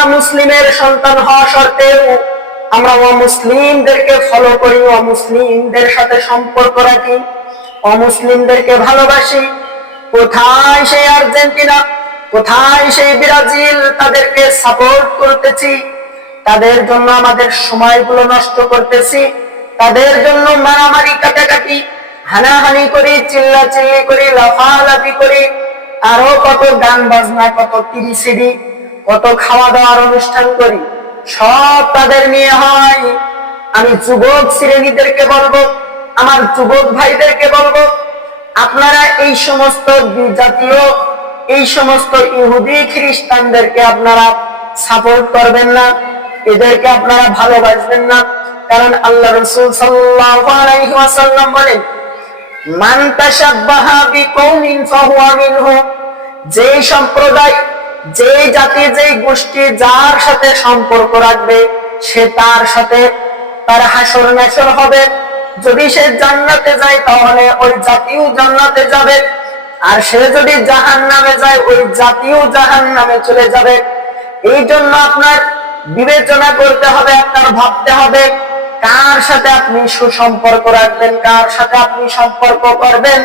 আমরা মুসলিমের সন্তান হওয়া সত্ত্বেও আমরা অমুসলিমদেরকে ফলো করি, অমুসলিমদের সাথে সম্পর্ক রাখি, অমুসলিমদেরকে ভালোবাসি। কোথায় সেই আর্জেন্টিনা, কোথায় সেই ব্রাজিল, তাদেরকে সাপোর্ট করতেছি, তাদের জন্য আমাদের সময়গুলো নষ্ট করতেছি, তাদের জন্য মারামারি কাটাকাটি হানাহানি করি, চিল্লাচিল্লি করি, লাফালাফি করি, আরো কত গান বাজনা, কত তিরিশিডি, কত খাওয়া দাওয়ার অনুষ্ঠান করি, সব তাদের নিয়ে হয়। আমি যুবক শ্রেণীদেরকে বলবো, আমার যুবক ভাইদেরকে বলবো, আপনারা এই সমস্ত জাতীয়, এই সমস্ত ইহুদি খ্রিস্টানদেরকে আপনারা সাপোর্ট করবেন না, এদেরকে আপনারা ভালোবাসবেন না। কারণ আল্লাহ রাসূল সাল্লাল্লাহু আলাইহি ওয়াসাল্লাম বলেন, মান তাশাব্বাহা বিকওমিন ফাহুয়া মিনহু, যে সম্প্রদায়, যে জাতি, যে গোষ্ঠী যার সাথে সম্পর্ক রাখবে সে তার সাথে তার হাসর নাসর হবে। যদি সে জান্নাতে যায় তাহলে ওই জাতিও জান্নাতে যাবে, আর সে যদি জাহান্নামে যায় ওই জাতিও জাহান্নামে চলে যাবে। এই জন্য আপনার বিবেচনা করতে হবে, আপনার ভাবতে হবে কার সাথে আপনি সুসম্পর্ক রাখবেন, কার সাথে আপনি সম্পর্ক করবেন,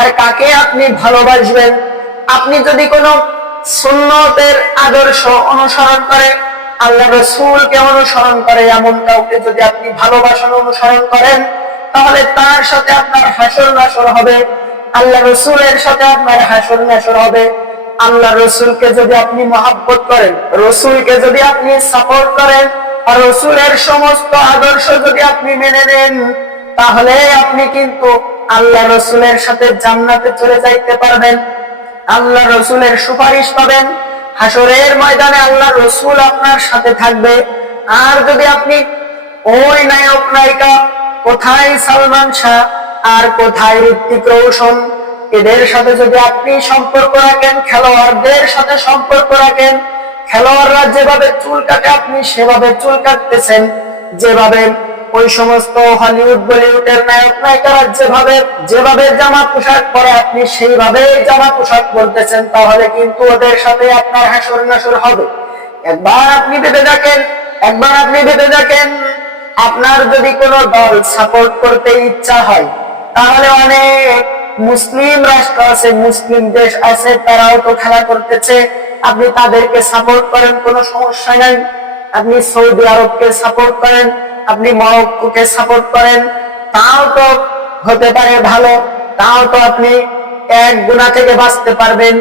আর কাকে আপনি ভালোবাসবেন। আপনি যদি কোনো সুন্নতের আদর্শ অনুসরণ করে, আল্লাহ রাসূলকে অনুসরণ করে এমন কাউকে যদি আপনি ভালোবাসেন, অনুসরণ করেন, তাহলে তার সাথে আপনার হাসর নাসর হবে, আল্লাহ রাসূলের সাথে আপনার হাসর নাসর হবে। আল্লাহ রাসূলকে যদি আপনি মহব্বত করেন, রাসূলকে যদি আপনি সাপোর্ট করেন, আর রাসূলের সমস্ত আদর্শ যদি আপনি মেনে নেন, তাহলে আপনি কিন্তু আল্লাহ রাসূলের সাথে জান্নাতে চলে যাইতে পারবেন, আল্লাহ রাসূলের সুপারিশ পাবেন, হাসরের ময়দানে আল্লাহ রাসূল আপনার সাথে থাকবে। আর যদি আপনি ওই নায়ক নায়িকা, কোথায় সালমান শাহ আর কোথায় ঋত্বিক রোশন, এদের সাথে যদি আপনি সম্পর্ক রাখেন, খেলোয়াড়দের সাথে সম্পর্ক রাখেন, খেলোয়াড়রা যেভাবে চুল কাটে আপনি সেভাবে চুল কাটতেছেন, যেভাবে ওই সমস্ত হলিউড বলিউডের নায়ক নায়িকারা যেভাবে জামা পোশাক পরে আপনি সেইভাবে জামা পোশাক পরতেছেন, তাহলে কিন্তু ওদের সাথে আপনার হাসর নাসর হবে। একবার আপনি ভেবে দেখেন, একবার আপনি ভেবে দেখেন, আপনার যদি কোনো দল সাপোর্ট করতে ইচ্ছা হয়, তাহলে অনেক মুসলিম রাষ্ট্র আছে, মুসলিম দেশ আছে, তারাও তো খেলা করতেছে, আপনি তাদেরকে সাপোর্ট করেন, কোনো সমস্যা নাই। আপনি সৌদি আরবকে সাপোর্ট করেন, আপনি মরক্কোকে সাপোর্ট করেন, তাও তো হতে পারে ভালো, তাও তো আপনি এক গুনাহ থেকে বাঁচতে পারবেন।